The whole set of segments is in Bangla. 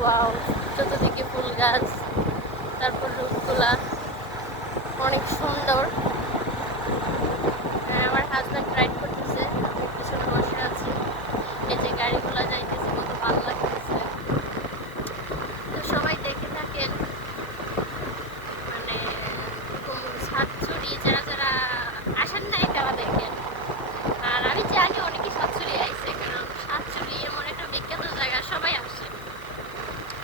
ওয়াও, চতুর্দিকে ফুল গাছ, তারপর রুমগুলা অনেক সুন্দর। আমার হাজব্যান্ড রাইড করতেছে, পিছনে বসে আছে। এই যে গাড়িগুলা যাইতেছে, কত ভালো লাগতেছে। তো সবাই দেখে থাকেন, মানে সাতচুরি যারা যারা আসেন নাই তারা দেখেন। আর আমি জানি অনেকেই সাতচুরি আইছে, কারণ সাতচুরি এমন একটা বিখ্যাত জায়গা, সবাই আসে।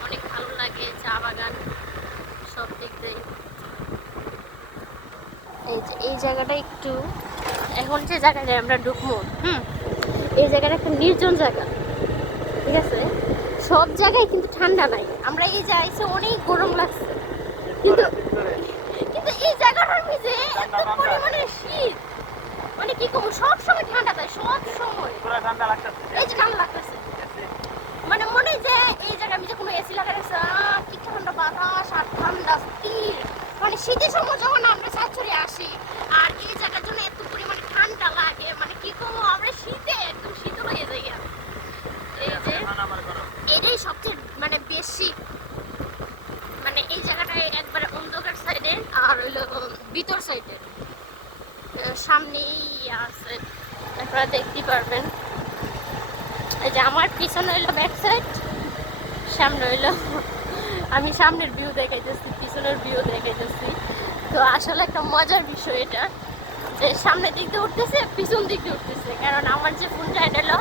অনেক ভালো লাগে, চা বাগান সব দিক দিয়ে। এই যে এই জায়গাটা একটু, এখন যে জায়গাটায় আমরা ঢুকবো, এই জায়গাটা একটা নির্জন জায়গা, ঠিক আছে? সব জায়গায় কিন্তু ঠান্ডা নাই। আমরা এই যে আইসে অনেক গরম লাগছে, কিন্তু কিন্তু এই জায়গাটার মধ্যে এত পরিমাণে শীত, মানে কি করবো, সব সময় ঠান্ডা দেয়, সব সময় ঠান্ডা লাগতেছে। এই যে ঠান্ডা লাগতেছে, মানে মনে যে এই জায়গায় আমি যে কোনো এসি লাগাই রাখছি, কি ঠান্ডা বাতাস আর ঠান্ডা স্থির। মানে শীতের সময় যখন আমরা সাতচুরি আসি আর এই জায়গার জন্য এত পরিমাণে ঠান্ডা লাগে, মানে কি করবো, আমরা শীতে একদম শীত হয়ে যাই। এই যে এটাই সবচেয়ে মানে বেশি, মানে এই জায়গাটায় একবারে অন্ধকার সাইডে আর হইলো ভিতর সাইডে, সামনেই আছে, আপনারা দেখতে পারবেন। এই যে আমার পিছনে হইলো ব্যাক সাইড, সামনে হইলো, আমি সামনের ভিউ দেখাইতেছি, পিছনের ভিউ দেখাইতেছি। তো আসলে একটা মজার বিষয় এটা, যে সামনের দিক দিয়ে উঠতেছে, পিছন দিক দিয়ে উঠতেছে, কারণ আমার যে ফোনটা এটা হলো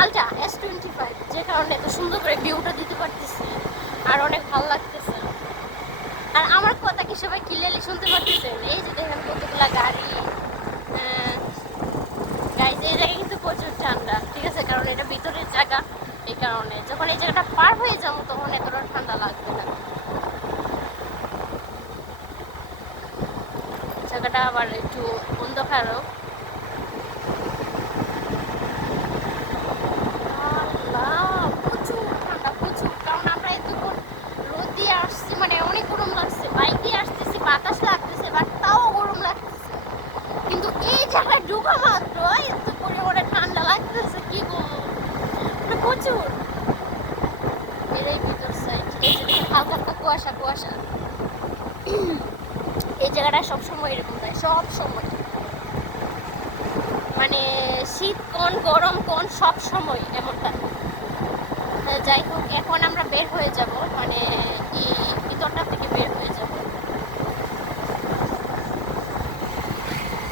আলট্রা S25, যে কারণে এত সুন্দর করে ভিউটা দিতে পারতেছি আর অনেক ভালো লাগতেছে। আর আমার কথা কি সবাই ক্লিয়ারলি শুনতে পারতেছেন? এই যে দেখেন কতগুলা গাড়ি, গাইজ এই জায়গায় কিন্তু প্রচুর ঠান্ডা, ঠিক আছে? কারণ এটা ভিতরের জায়গা, এই কারণে যখন এই জায়গাটা পার হয়ে যাবো তখন এতটা ঠান্ডা লাগবে না। জায়গাটা আবার একটু অন্ধকারও। প্রচুর ঠান্ডা, প্রচুর, কারণ আমরা এতক্ষণ রোদ দিয়ে আসছি, মানে অনেক গরম লাগছে, বাইক দিয়ে আসতেছি, বাতাস লাগতেছে, বাট তাও গরম লাগতেছে। কিন্তু এই জায়গায় ঢোকা মাত্র এত পরিমাণে ঠান্ডা লাগতেছে, কি করবো, মানে প্রচুর। এর ভিতর সাইড, এই যে হালকা হালকা কুয়াশা কুয়াশা। এই জায়গাটা সবসময় এরকম থাকে, সব সময়, মানে শীত কোন গরম কোন সব সময় এমনটা। যাই হোক, এখন আমরা বের হয়ে যাব, মানে